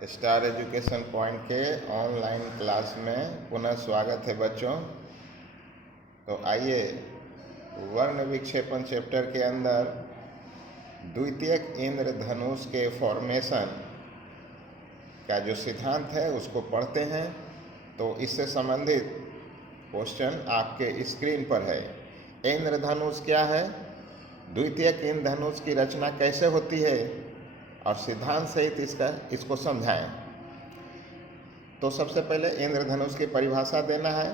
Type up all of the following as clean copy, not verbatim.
Star education point के online class में पुनः स्वागत है बच्चों। तो आइए वर्ण विक्षेपण चैप्टर के अंदर द्वितीयक इंद्रधनुष के फॉर्मेशन का जो सिद्धांत है उसको पढ़ते हैं। तो इससे संबंधित क्वेश्चन आपके स्क्रीन पर है। इंद्रधनुष क्या है, द्वितीयक इंद्रधनुष की रचना कैसे होती है और सिद्धांत सहित इसको समझाएं। तो सबसे पहले इंद्रधनुष की परिभाषा देना है।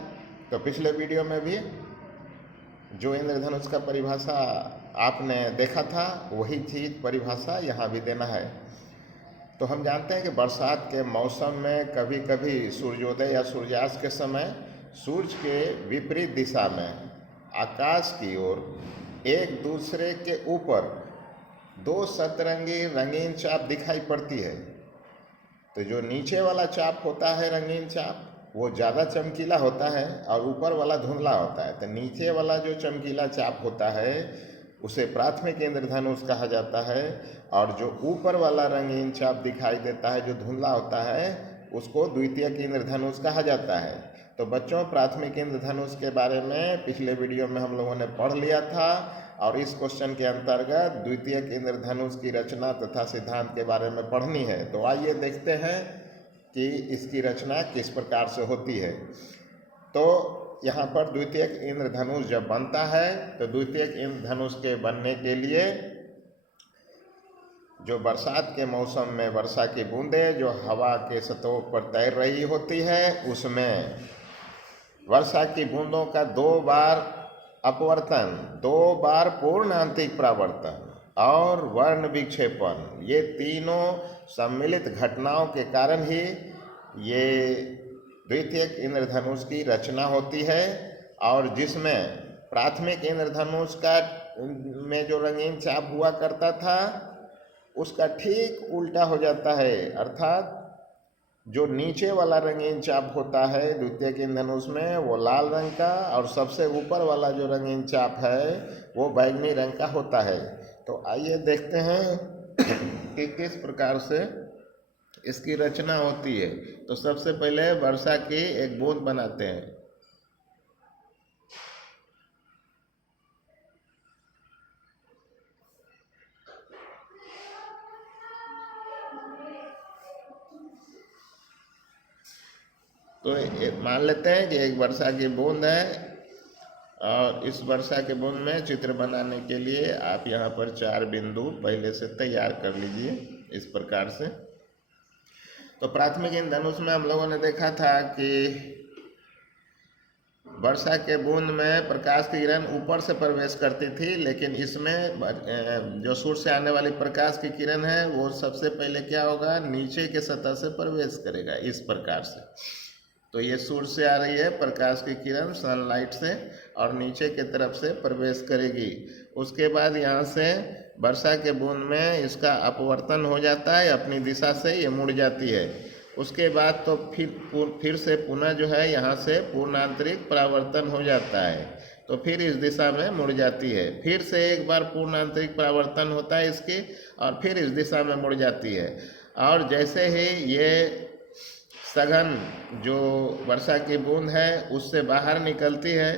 तो पिछले वीडियो में भी जो इंद्रधनुष का परिभाषा आपने देखा था वही चीज़ परिभाषा यहाँ भी देना है। तो हम जानते हैं कि बरसात के मौसम में कभी कभी सूर्योदय या सूर्यास्त के समय सूर्य के विपरीत दिशा में आकाश की ओर एक दूसरे के ऊपर दो सतरंगी रंगीन चाप दिखाई पड़ती है। तो जो नीचे वाला चाप होता है रंगीन चाप वो ज़्यादा चमकीला होता है और ऊपर वाला धुंधला होता है। तो नीचे वाला जो चमकीला चाप होता है उसे प्राथमिक इंद्रधनुष कहा जाता है और जो ऊपर वाला रंगीन चाप दिखाई देता है जो धुंधला होता है उसको द्वितीयक इंद्रधनुष कहा जाता है। तो बच्चों, प्राथमिक इंद्रधनुष के बारे में पिछले वीडियो में हम लोगों ने पढ़ लिया था और इस क्वेश्चन के अंतर्गत द्वितीयक इंद्रधनुष की रचना तथा सिद्धांत के बारे में पढ़नी है। तो आइए देखते हैं कि इसकी रचना किस प्रकार से होती है। तो यहाँ पर द्वितीयक इंद्रधनुष जब बनता है तो द्वितीयक इंद्रधनुष के बनने के लिए जो बरसात के मौसम में वर्षा की बूंदें जो हवा के सतहों पर तैर रही होती है उसमें वर्षा की बूंदों का दो बार अपवर्तन, दो बार पूर्ण आंतरिक परावर्तन और वर्ण विक्षेपण, ये तीनों सम्मिलित घटनाओं के कारण ही ये द्वितीयक इंद्रधनुष की रचना होती है। और जिसमें प्राथमिक इंद्रधनुष का में जो रंगीन चाप हुआ करता था उसका ठीक उल्टा हो जाता है, अर्थात जो नीचे वाला रंगीन चाप होता है द्वितीयक इंद्रधनुष में वो लाल रंग का और सबसे ऊपर वाला जो रंगीन चाप है वो बैंगनी रंग का होता है। तो आइए देखते हैं कि किस प्रकार से इसकी रचना होती है। तो सबसे पहले वर्षा की एक बूंद बनाते हैं। तो मान लेते हैं कि एक वर्षा की बूंद है और इस वर्षा के बूंद में चित्र बनाने के लिए आप यहाँ पर 4 बिंदु पहले से तैयार कर लीजिए इस प्रकार से। तो प्राथमिक इंद्रधनुष में हम लोगों ने देखा था कि वर्षा के बूंद में प्रकाश की किरण ऊपर से प्रवेश करती थी, लेकिन इसमें जो सूर्य से आने वाली प्रकाश की किरण है वो सबसे पहले क्या होगा, नीचे के सतह से प्रवेश करेगा इस प्रकार से। तो ये सूर्य से आ रही है प्रकाश की किरण सनलाइट से और नीचे के तरफ से प्रवेश करेगी। उसके बाद यहाँ से वर्षा के बूंद में इसका अपवर्तन हो जाता है, अपनी दिशा से ये मुड़ जाती है। उसके बाद तो फिर से पुनः जो है यहाँ से पूर्ण आंतरिक परावर्तन हो जाता है, तो फिर इस दिशा में मुड़ जाती है। फिर से एक बार पूर्ण आंतरिक परावर्तन होता है इसकी और फिर इस दिशा में मुड़ जाती है। और जैसे ही ये सघन जो वर्षा की बूंद है उससे बाहर निकलती है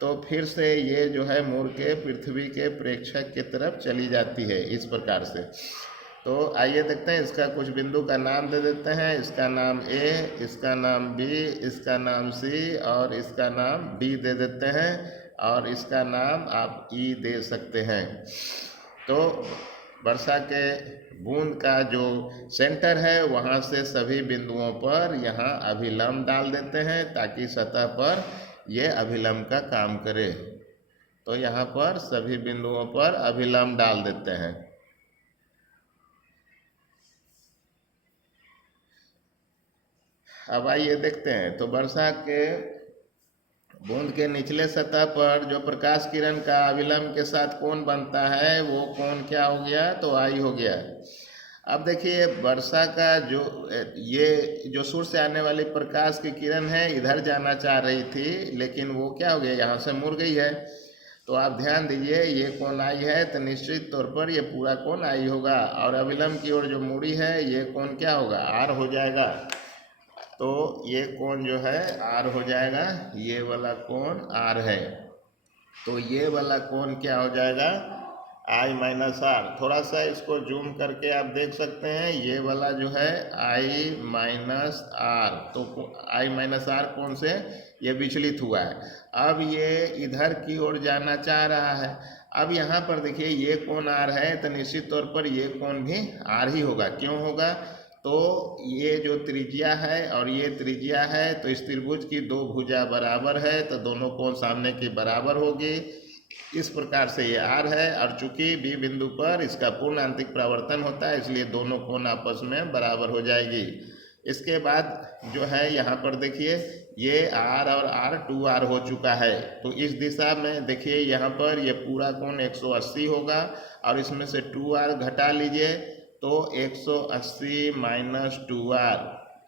तो फिर से ये जो है मुड़ के पृथ्वी के प्रेक्षक की तरफ चली जाती है इस प्रकार से। तो आइए देखते हैं, इसका कुछ बिंदु का नाम दे देते हैं। इसका नाम ए, इसका नाम बी, इसका नाम सी और इसका नाम डी दे देते हैं और इसका नाम आप ई दे सकते हैं। तो वर्षा के बूंद का जो सेंटर है वहाँ से सभी बिंदुओं पर यहाँ अभिलंब डाल देते हैं ताकि सतह पर यह अभिलंब का काम करे। तो यहाँ पर सभी बिंदुओं पर अभिलंब डाल देते हैं। अब आइए देखते हैं। तो वर्षा के बूंद के निचले सतह पर जो प्रकाश किरण का अभिलंब के साथ कोण बनता है वो कोण क्या हो गया, तो आई हो गया। अब देखिए वर्षा का ये जो सूर्य से आने वाली प्रकाश की किरण है इधर जाना चाह रही थी, लेकिन वो क्या हो गया, यहाँ से मुड़ गई है। तो आप ध्यान दीजिए, ये कोण आई है तो निश्चित तौर पर ये पूरा कोण आई होगा, और अविलंब की ओर जो मुड़ी है ये कोण क्या होगा, आर हो जाएगा। तो ये कोण जो है आर हो जाएगा, ये वाला कोण आर है, तो ये वाला कोण क्या हो जाएगा, आई माइनस आर। थोड़ा सा इसको जूम करके आप देख सकते हैं, ये वाला जो है आई माइनस आर, तो आई माइनस आर कौन से, ये विचलित हुआ है। अब ये इधर की ओर जाना चाह रहा है। अब यहाँ पर देखिए ये कोण आर है, तो निश्चित तौर पर ये कोण भी आर ही होगा। क्यों होगा, तो ये जो त्रिज्या है और ये त्रिज्या है, तो इस त्रिभुज की दो भुजा बराबर है, तो दोनों कोण सामने की बराबर होगी। इस प्रकार से ये आर है, और चूंकि बी बिंदु पर इसका पूर्ण आंतरिक परावर्तन होता है, इसलिए दोनों कोण आपस में बराबर हो जाएगी। इसके बाद जो है यहाँ पर देखिए ये आर और आर 2r हो चुका है, तो इस दिशा में देखिए यहाँ पर ये पूरा कोण 180 होगा, और इसमें से 2r घटा लीजिए तो 180 माइनस 2r,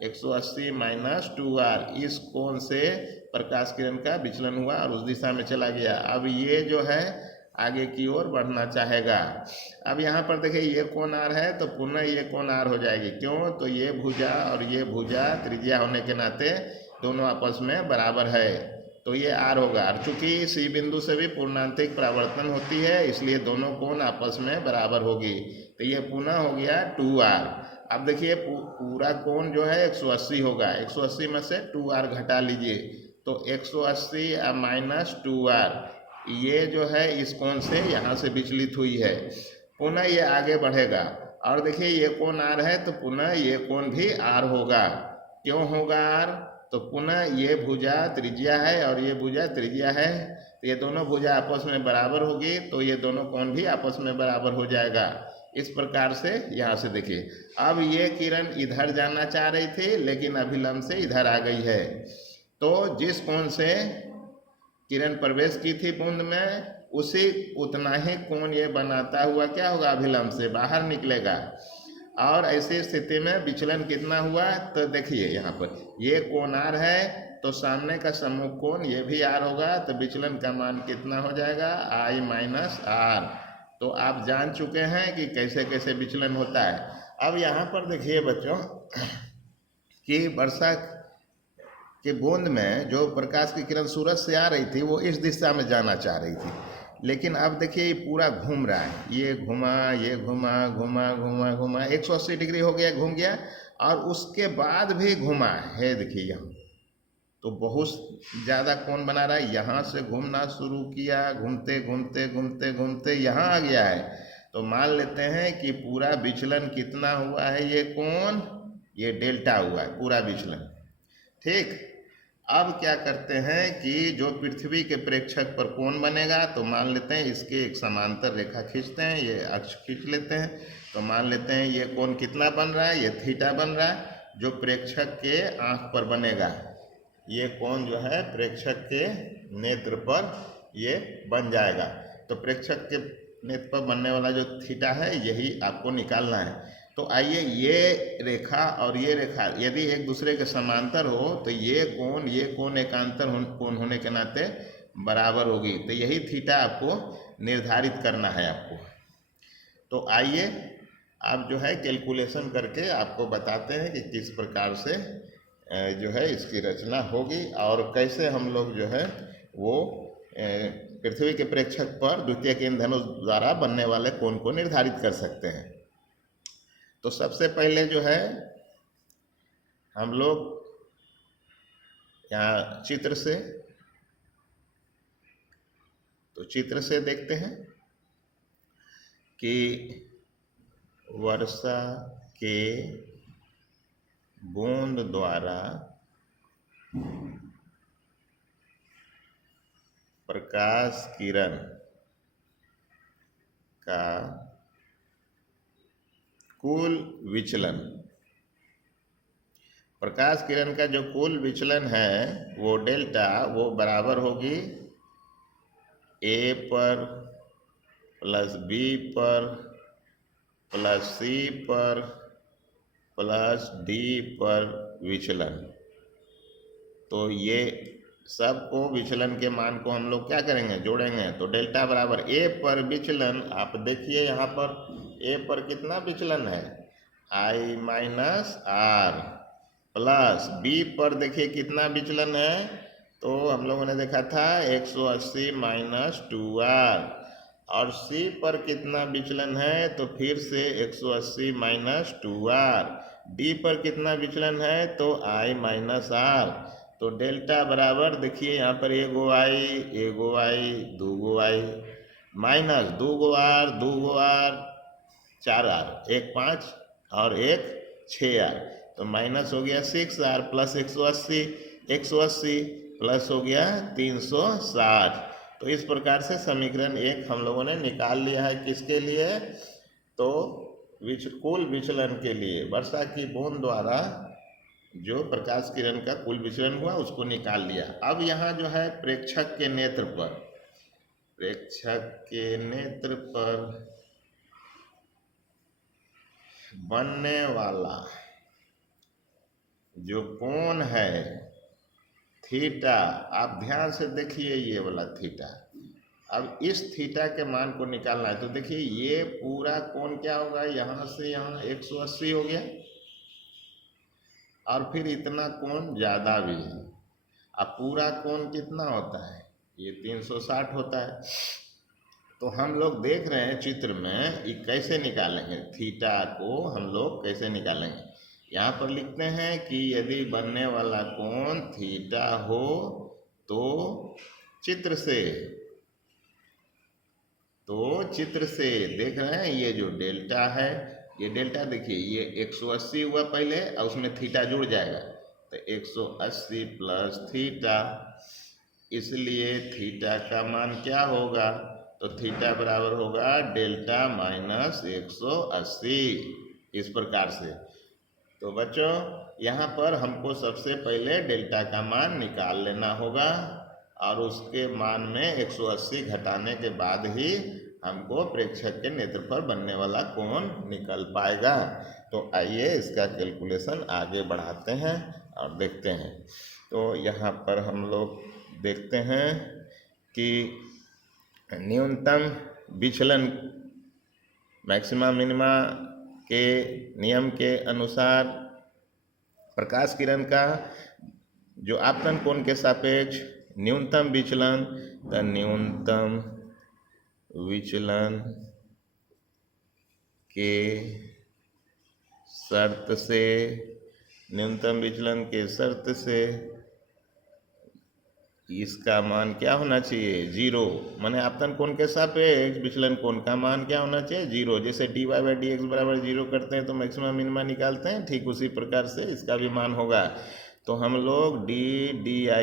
180 माइनस 2r, इस कोण से प्रकाश किरण का विचलन हुआ और उस दिशा में चला गया। अब ये जो है आगे की ओर बढ़ना चाहेगा। अब यहाँ पर देखिए ये कोण आर है, तो पुनः ये कोण आर हो जाएगी। क्यों, तो ये भुजा और ये भुजा त्रिज्या होने के नाते दोनों आपस में बराबर है, तो ये आर होगा। और चूंकि सी बिंदु से भी पूर्णांतिक परावर्तन होती है, इसलिए दोनों कोण आपस में बराबर होगी, तो ये पुनः हो गया 2r। अब देखिए पूरा कोण जो है 180 होगा, 180 में से 2r घटा लीजिए तो 180 माइनस 2r, ये जो है इस कोण से यहाँ से विचलित हुई है, पुनः ये आगे बढ़ेगा। और देखिए ये कोण आर है, तो पुनः ये कोण भी आर होगा। क्यों होगा आर, तो पुनः ये भुजा त्रिज्या है और ये भुजा त्रिज्या है, तो ये दोनों भुजा आपस में बराबर होगी, तो ये दोनों कोण भी आपस में बराबर हो जाएगा। इस प्रकार से यहाँ से देखिए, अब ये किरण इधर जाना चाह रही थी, लेकिन अभिलंब से इधर आ गई है, तो जिस कोण से किरण प्रवेश की थी बूंद में, उसी उतना ही कोण ये बनाता हुआ क्या होगा, अभिलंब से बाहर निकलेगा। और ऐसी स्थिति में विचलन कितना हुआ, तो देखिए यहाँ पर ये कोण आर है, तो सामने का समूह कोण ये भी आर होगा, तो विचलन का मान कितना हो जाएगा, आई माइनस आर। तो आप जान चुके हैं कि कैसे कैसे विचलन होता है। अब यहाँ पर देखिए बच्चों कि वर्षा के बूंद में जो प्रकाश की किरण सूरज से आ रही थी, वो इस दिशा में जाना चाह रही थी, लेकिन अब देखिए ये पूरा घूम रहा है, ये घुमा, ये घुमा, घुमा घुमा घुमा 180 डिग्री हो गया, घूम गया, और उसके बाद भी घुमा है। देखिए यहाँ तो बहुत ज़्यादा कोण बना रहा है, यहाँ से घूमना शुरू किया, घूमते घूमते घूमते घूमते यहाँ आ गया है। तो मान लेते हैं कि पूरा विचलन कितना हुआ है, ये कोण, ये डेल्टा हुआ है पूरा विचलन। ठीक, अब क्या करते हैं कि जो पृथ्वी के प्रेक्षक पर कोण बनेगा, तो मान लेते हैं इसके एक समांतर रेखा खींचते हैं, ये अक्ष खींच लेते हैं, तो मान लेते हैं ये कोण कितना बन रहा है, ये थीटा बन रहा है, जो प्रेक्षक के आँख पर बनेगा। ये कोण जो है प्रेक्षक के नेत्र पर ये बन जाएगा। तो प्रेक्षक के नेत्र पर बनने वाला जो थीटा है, यही आपको निकालना है। तो आइए, ये रेखा और ये रेखा यदि एक दूसरे के समांतर हो, तो ये कोण एकांतर कोण होने के नाते बराबर होगी, तो यही थीटा आपको निर्धारित करना है आपको। तो आइए आप जो है कैलकुलेशन करके आपको बताते हैं कि किस प्रकार से जो है इसकी रचना होगी, और कैसे हम लोग जो है वो पृथ्वी के प्रेक्षक पर द्वितीय केंद्र धनुष द्वारा बनने वाले कोण को निर्धारित कर सकते हैं। तो सबसे पहले जो है हम लोग यहाँ चित्र से देखते हैं कि वर्षा के बूंद द्वारा प्रकाश किरण का कुल विचलन, प्रकाश किरण का जो कुल विचलन है वो डेल्टा, वो बराबर होगी ए पर प्लस बी पर प्लस सी पर प्लस डी पर विचलन। तो ये सबको विचलन के मान को हम लोग क्या करेंगे, जोड़ेंगे। तो डेल्टा बराबर ए पर विचलन, आप देखिए यहाँ पर ए पर कितना विचलन है, आई माइनस आर, प्लस बी पर देखिए कितना विचलन है, तो हम लोगों ने देखा था 180 माइनस 2r, और सी पर कितना विचलन है, तो फिर से 180 माइनस 2r, डी पर कितना विचलन है, तो i माइनस आर। तो डेल्टा बराबर देखिए यहाँ पर एगो आई, दूगो आई, माइनस दूगो आर, 4r, एक 5 और एक 6r, तो माइनस हो गया 6r प्लस 180 प्लस हो गया 360। तो इस प्रकार से समीकरण 1 हम लोगों ने निकाल लिया है। किसके लिए, तो कुल विचलन के लिए, वर्षा की बूंद द्वारा जो प्रकाश किरण का कुल विचलन हुआ उसको निकाल लिया। अब यहाँ जो है प्रेक्षक के नेत्र पर बनने वाला जो कोण है थीटा, आप ध्यान से देखिए ये वाला थीटा। अब इस थीटा के मान को निकालना है, तो देखिए ये पूरा कोण क्या होगा, यहाँ से यहाँ 180 हो गया, और फिर इतना कोण ज़्यादा भी है। अब पूरा कोण कितना होता है, ये 360 होता है। तो हम लोग देख रहे हैं चित्र में, ये कैसे निकालेंगे, थीटा को हम लोग कैसे निकालेंगे। यहाँ पर लिखते हैं कि यदि बनने वाला कोण थीटा हो तो चित्र से देख रहे हैं, ये जो डेल्टा है, ये डेल्टा देखिए ये 180 हुआ पहले और उसमें थीटा जुड़ जाएगा, तो 180 प्लस थीटा, इसलिए थीटा का मान क्या होगा, तो थीटा बराबर होगा डेल्टा माइनस 180, इस प्रकार से। तो बच्चों यहाँ पर हमको सबसे पहले डेल्टा का मान निकाल लेना होगा, और उसके मान में 180 घटाने के बाद ही हमको प्रेक्षक के नेत्र पर बनने वाला कोण निकल पाएगा। तो आइए इसका कैलकुलेशन आगे बढ़ाते हैं और देखते हैं। तो यहाँ पर हम लोग देखते हैं कि न्यूनतम विचलन मैक्सिमा मिनिमा के नियम के अनुसार प्रकाश किरण का जो आपतन कोण के सापेक्ष न्यूनतम विचलन, तो न्यूनतम विचलन के शर्त से इसका मान क्या होना चाहिए, 0। माने आपतन कोण के सापेक्ष विचलन कोण का मान क्या होना चाहिए, 0। जैसे dy बाई डी एक्स बराबर 0 करते हैं तो मैक्सिमम मिनिमा निकालते हैं, ठीक उसी प्रकार से इसका भी मान होगा। तो हम लोग डी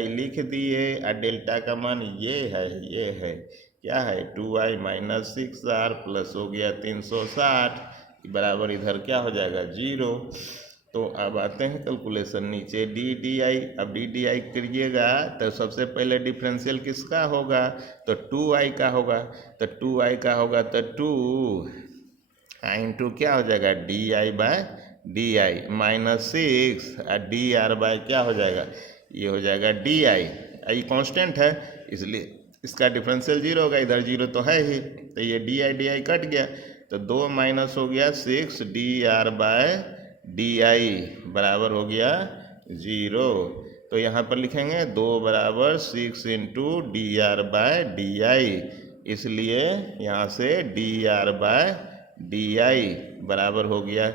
लिख दिए, और डेल्टा का मान ये है क्या है, 2i माइनस 6r प्लस हो गया 360 बराबर इधर क्या हो जाएगा, 0। तो अब आते हैं कैलकुलेशन नीचे, अब डी करिएगा तो सबसे पहले डिफरेंशियल किसका होगा, तो 2i का होगा, तो 2i का होगा तो 2 इंटू क्या हो जाएगा, डी बाय डी माइनस 6, और डी आर बाय क्या हो जाएगा, ये हो जाएगा डी ये कांस्टेंट है, इसलिए इसका डिफरेंशियल 0 होगा, इधर 0 तो है ही, तो ये डी कट गया, तो 2 माइनस हो गया 6 डी आर बाय डी बराबर हो गया 0। तो यहाँ पर लिखेंगे 2 बराबर 6 into d r by d, इसलिए यहाँ से डी आर बाय डी बराबर हो गया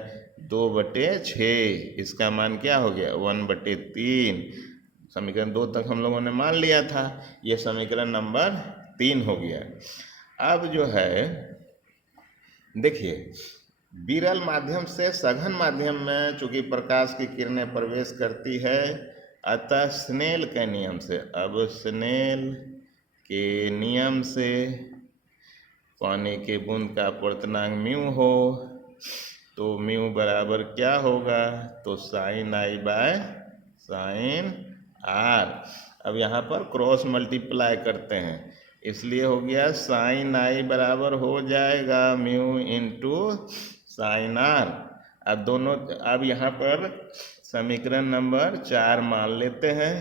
2/6। इसका मान क्या हो गया, 1/3। समीकरण 2 तक हम लोगों ने मान लिया था, ये समीकरण नंबर 3 हो गया। अब जो है देखिए, विरल माध्यम से सघन माध्यम में चूंकि प्रकाश की किरणें प्रवेश करती है, अतः स्नेल के नियम से, अब स्नेल के नियम से पानी के बूंद का अपवर्तनांक म्यू हो, तो म्यू बराबर क्या होगा, तो sine i by sine r. अब यहाँ पर क्रॉस मल्टीप्लाई करते हैं, इसलिए हो गया साइन आई बराबर हो जाएगा म्यू इंटू साइन आर। अब दोनों, अब यहाँ पर समीकरण नंबर 4 मान लेते हैं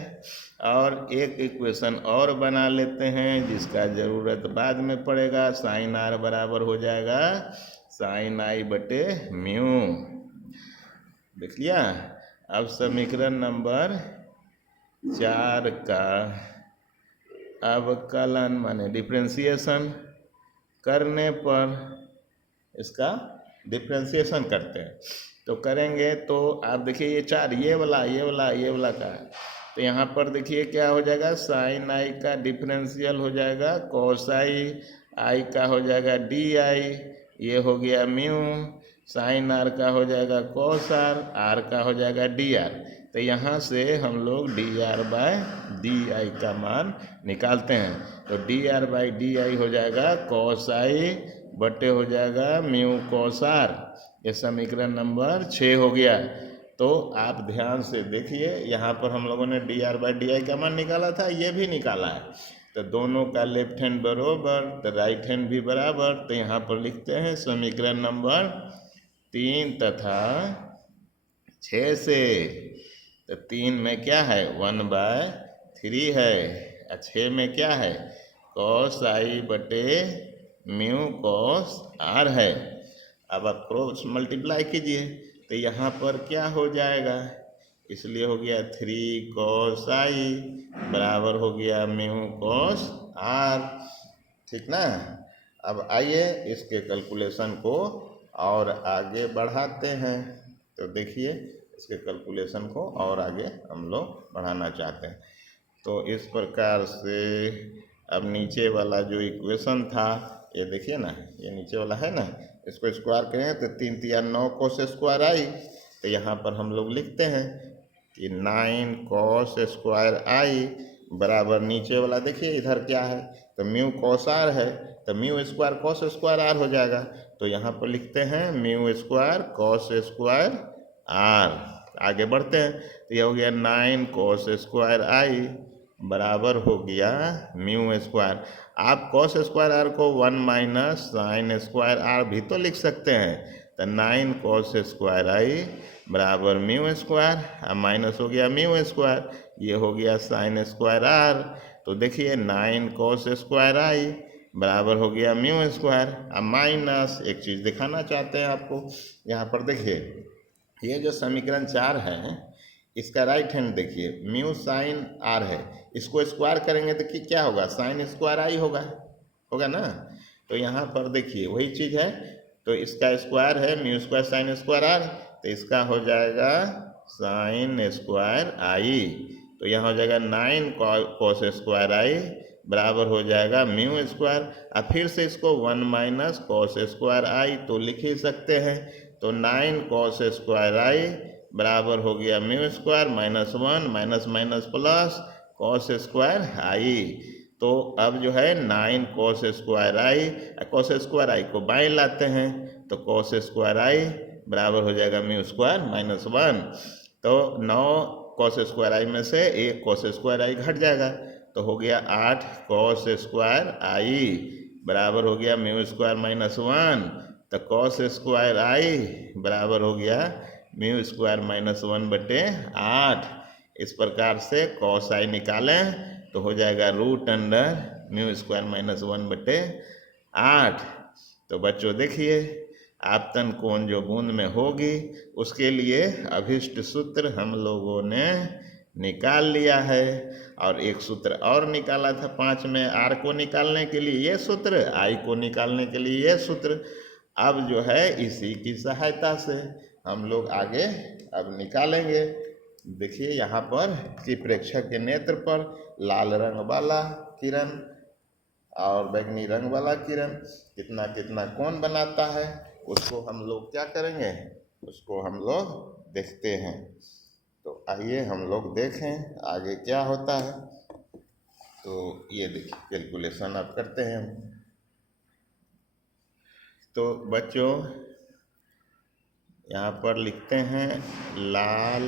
और एक इक्वेशन और बना लेते हैं जिसका ज़रूरत बाद में पड़ेगा। साइन आर बराबर हो जाएगा साइन आई बटे म्यू। देख लिया। अब समीकरण नंबर 4 का अवकलन माने डिफ्रेंसिएशन करने पर इसका डिफ्रेंसिएशन करते हैं तो करेंगे तो आप देखिए ये 4 ये वाला का है तो यहाँ पर देखिए क्या हो जाएगा, साइन आई का डिफरेंशियल हो जाएगा कॉस आई का हो जाएगा डी आई, ये हो गया म्यू, साइन आर का हो जाएगा कॉस आर का हो जाएगा डी आर। तो यहाँ से हम लोग d r by d i का मान निकालते हैं। तो d r by d i हो जाएगा कॉस आई बटे हो जाएगा म्यू कॉस आर। ये समीकरण नंबर 6 हो गया। तो आप ध्यान से देखिए, यहाँ पर हम लोगों ने D r by d i का मान निकाला था, ये भी निकाला है। तो दोनों का लेफ्ट हैंड बराबर तो राइट हैंड भी बराबर। तो यहाँ पर लिखते हैं समीकरण नंबर 3 तथा 6 से। तो 3 में क्या है 1/3 है और 6 में क्या है कॉस आई बटे म्यू कॉस आर है। अब आप क्रॉस मल्टीप्लाई कीजिए तो यहाँ पर क्या हो जाएगा, इसलिए हो गया 3 कॉस आई बराबर हो गया म्यू कॉस आर। ठीक ना। अब आइए इसके कैलकुलेशन को और आगे बढ़ाते हैं। तो देखिए इसके कैलकुलेशन को और आगे हम लोग बढ़ाना चाहते हैं। तो इस प्रकार से अब नीचे वाला जो इक्वेशन था ये देखिए ना, ये नीचे वाला है ना, इसको स्क्वायर करें तो 3 3 9 कॉस स्क्वायर आई। तो यहाँ पर हम लोग लिखते हैं कि 9 कॉस स्क्वायर आई बराबर नीचे वाला देखिए इधर क्या है तो म्यू कॉस आर है, तो mu square cos square r हो जाएगा। तो यहाँ पर लिखते हैं mu square cos square r. आगे बढ़ते हैं तो यह हो गया 9 कॉस स्क्वायर आई बराबर हो गया म्यू स्क्वायर। आप कॉस स्क्वायर आर को 1 माइनस साइन स्क्वायर आर भी तो लिख सकते हैं। तो 9 कॉस स्क्वायर आई बराबर म्यू स्क्वायर, अब माइनस हो गया म्यू स्क्वायर, ये हो गया साइन स्क्वायर आर। तो देखिए 9 कॉस स्क्वायर आई बराबर हो गया म्यू स्क्वायर। अब माइनस एक चीज़ दिखाना चाहते हैं आपको, यहाँ पर देखिए ये जो समीकरण 4 है इसका राइट हैंड देखिए म्यू साइन आर है, इसको स्क्वायर करेंगे तो क्या होगा साइन स्क्वायर आई होगा ना। तो यहाँ पर देखिए वही चीज़ है, तो इसका स्क्वायर है mu square sine square r, तो इसका हो जाएगा साइन स्क्वायर आई। तो यहाँ हो जाएगा 9 कॉस स्क्वायर आई बराबर हो जाएगा म्यू स्क्वायर। अब फिर से इसको 1 माइनस कॉस स्क्वायर आई तो लिख ही सकते हैं। तो 9 कॉस स्क्वायर आई बराबर हो गया mu square minus 1 minus minus plus cos square i. तो अब जो है 9 कॉस स्क्वायर आई को बाएं लाते हैं तो कॉस स्क्वायर आई बराबर हो जाएगा म्यू स्क्वायर माइनस 1। तो 9 कॉस स्क्वायर आई में से 1 कॉस स्क्वायर आई घट जाएगा तो हो गया 8 कॉस स्क्वायर आई बराबर हो गया म्यू स्क्वायर माइनस 1। तो कॉस स्क्वायर आई बराबर हो गया म्यू स्क्वायर माइनस 1 बटे 8। इस प्रकार से कॉस आई निकालें तो हो जाएगा root under mu square minus 1 बटे 8। तो बच्चों देखिए आपतन कोण जो बूंद में होगी उसके लिए अभिष्ट सूत्र हम लोगों ने निकाल लिया है। और एक सूत्र और निकाला था 5 में, आर को निकालने के लिए ये सूत्र, आई को निकालने के लिए ये सूत्र। अब जो है इसी की सहायता से हम लोग आगे अब निकालेंगे। देखिए यहाँ पर कि प्रेक्षक के नेत्र पर लाल रंग वाला किरण और बैगनी रंग वाला किरण कितना कितना कोण बनाता है उसको हम लोग क्या करेंगे, उसको हम लोग देखते हैं। तो आइए हम लोग देखें आगे क्या होता है। तो ये देखिए कैलकुलेशन अब करते हैं। तो बच्चों यहाँ पर लिखते हैं लाल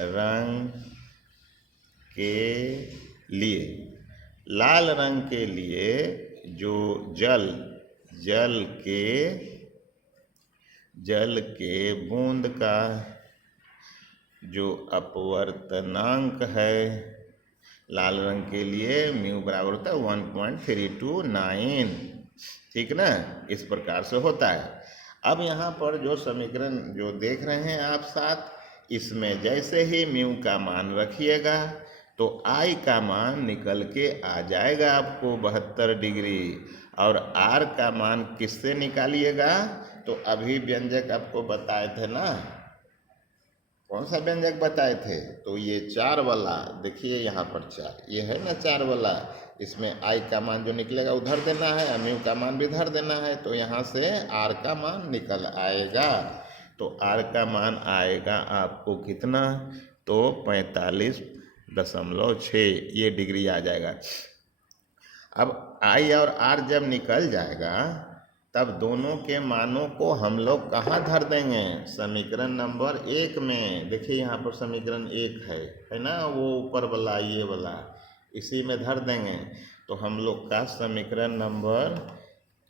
रंग के लिए, लाल रंग के लिए जो जल के बूंद का जो अपवर्तनांक है लाल रंग के लिए म्यू बराबर होता है 1.329, ठीक ना। इस प्रकार से होता है। अब यहाँ पर जो समीकरण जो देख रहे हैं आप साथ, इसमें जैसे ही म्यू का मान रखिएगा तो आई का मान निकल के आ जाएगा आपको 72 डिग्री। और आर का मान किससे निकालिएगा, तो अभी व्यंजक आपको बताए थे ना, कौन सा व्यंजक बताए थे, तो ये 4 वाला देखिए यहाँ पर 4, ये है ना 4 वाला, इसमें आई का मान जो निकलेगा उधर देना है, म्यू का मान भी इधर देना है, तो यहाँ से आर का मान निकल आएगा। तो आर का मान आएगा आपको कितना, तो 45.6 ये डिग्री आ जाएगा। अब आई और आर जब निकल जाएगा तब दोनों के मानों को हम लोग कहाँ धर देंगे, समीकरण नंबर 1 में। देखिए यहाँ पर समीकरण 1 है ना, वो ऊपर वाला ये वाला, इसी में धर देंगे। तो हम लोग का समीकरण नंबर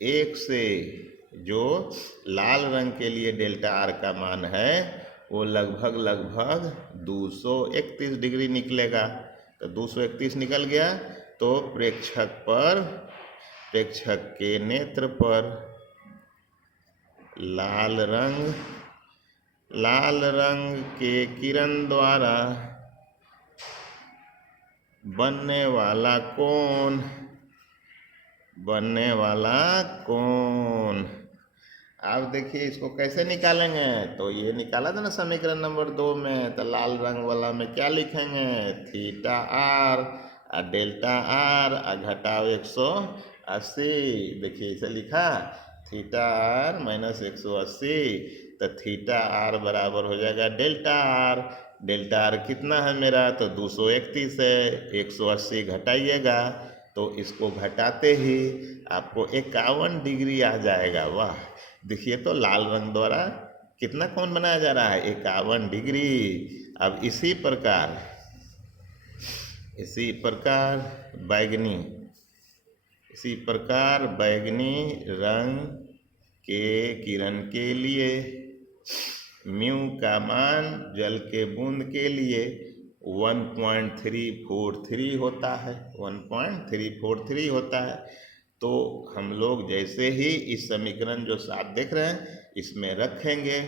1 से जो लाल रंग के लिए डेल्टा आर का मान है वो लगभग 231 डिग्री निकलेगा। तो 231 निकल गया, तो प्रेक्षक के नेत्र पर लाल रंग के किरण द्वारा बनने वाला कोण। आप देखिए इसको कैसे निकालेंगे, तो ये निकाला था ना समीकरण नंबर 2 में, तो लाल रंग वाला में क्या लिखेंगे, थीटा आर और डेल्टा आर और घटाव 180। देखिए इसे लिखा थीटा आर माइनस 180, तो थीटा आर बराबर हो जाएगा डेल्टा आर। डेल्टा आर कितना है मेरा, तो 231 है, 180 घटाइएगा तो इसको घटाते ही आपको 51 डिग्री आ जाएगा। वाह, देखिए तो लाल रंग द्वारा कितना कोण बनाया जा रहा है, 51 डिग्री। अब इसी प्रकार बैगनी रंग के किरण के लिए म्यू का मान जल के बूंद के लिए 1.343 होता है, 1.343 होता है। तो हम लोग जैसे ही इस समीकरण जो 7 देख रहे हैं इसमें रखेंगे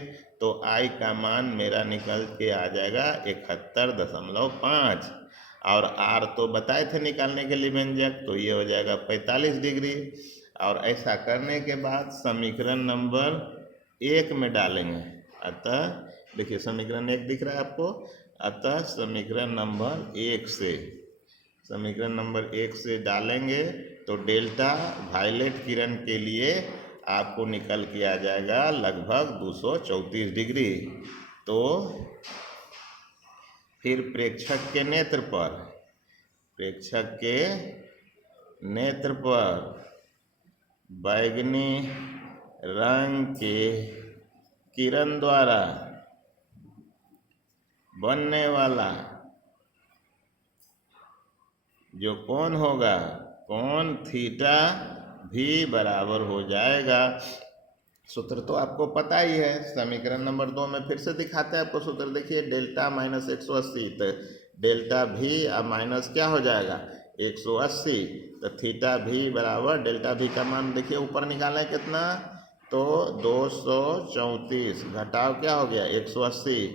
तो आई का मान मेरा निकल के आ जाएगा 71.5, और आर तो बताए थे निकालने के लिए व्यंजक, तो ये हो जाएगा 45 डिग्री। और ऐसा करने के बाद समीकरण नंबर 1 में डालेंगे। अतः देखिए समीकरण 1 दिख रहा है आपको, अतः समीकरण नंबर 1 से डालेंगे तो डेल्टा वायलेट किरण के लिए आपको निकल के आ जाएगा लगभग 234 डिग्री। तो फिर प्रेक्षक के नेत्र पर बैगनी रंग के किरण द्वारा बनने वाला जो कोण होगा, कोण थीटा भी बराबर हो जाएगा। सूत्र तो आपको पता ही है, समीकरण नंबर 2 में फिर से दिखाते हैं आपको सूत्र। देखिए डेल्टा माइनस 180, तो डेल्टा भी अब माइनस क्या हो जाएगा 180, तो थीटा भी बराबर डेल्टा भी का मान देखिए ऊपर निकालें कितना, तो 234 घटाव क्या हो गया 180,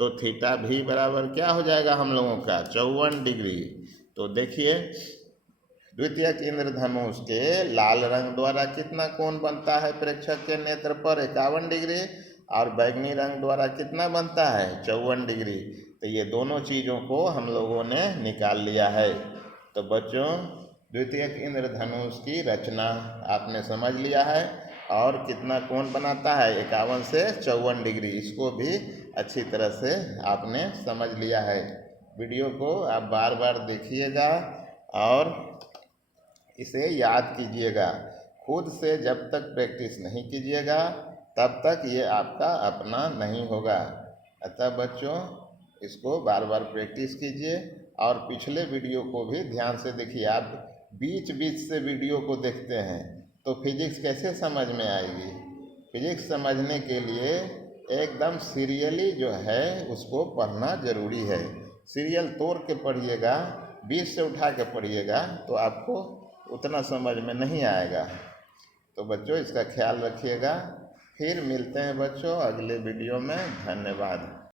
तो थीटा भी बराबर क्या हो जाएगा हम लोगों का 54 डिग्री। तो देखिए द्वितीयक इंद्रधनुष के लाल रंग द्वारा कितना कोण बनता है प्रेक्षक के नेत्र पर 51 डिग्री, और बैगनी रंग द्वारा कितना बनता है 54 डिग्री। तो ये दोनों चीज़ों को हम लोगों ने निकाल लिया है। तो बच्चों द्वितीयक इंद्रधनुष की रचना आपने समझ लिया है, और कितना कोण बनाता है 51 से 54 डिग्री, इसको भी अच्छी तरह से आपने समझ लिया है। वीडियो को आप बार बार देखिएगा और इसे याद कीजिएगा। खुद से जब तक प्रैक्टिस नहीं कीजिएगा तब तक ये आपका अपना नहीं होगा। अतः बच्चों इसको बार बार प्रैक्टिस कीजिए, और पिछले वीडियो को भी ध्यान से देखिए। आप बीच बीच से वीडियो को देखते हैं तो फिजिक्स कैसे समझ में आएगी। फिजिक्स समझने के लिए एकदम सीरियली जो है उसको पढ़ना ज़रूरी है। सीरियल तोड़ के पढ़िएगा, बीच से उठा के पढ़िएगा तो आपको उतना समझ में नहीं आएगा। तो बच्चों इसका ख्याल रखिएगा। फिर मिलते हैं बच्चों अगले वीडियो में। धन्यवाद।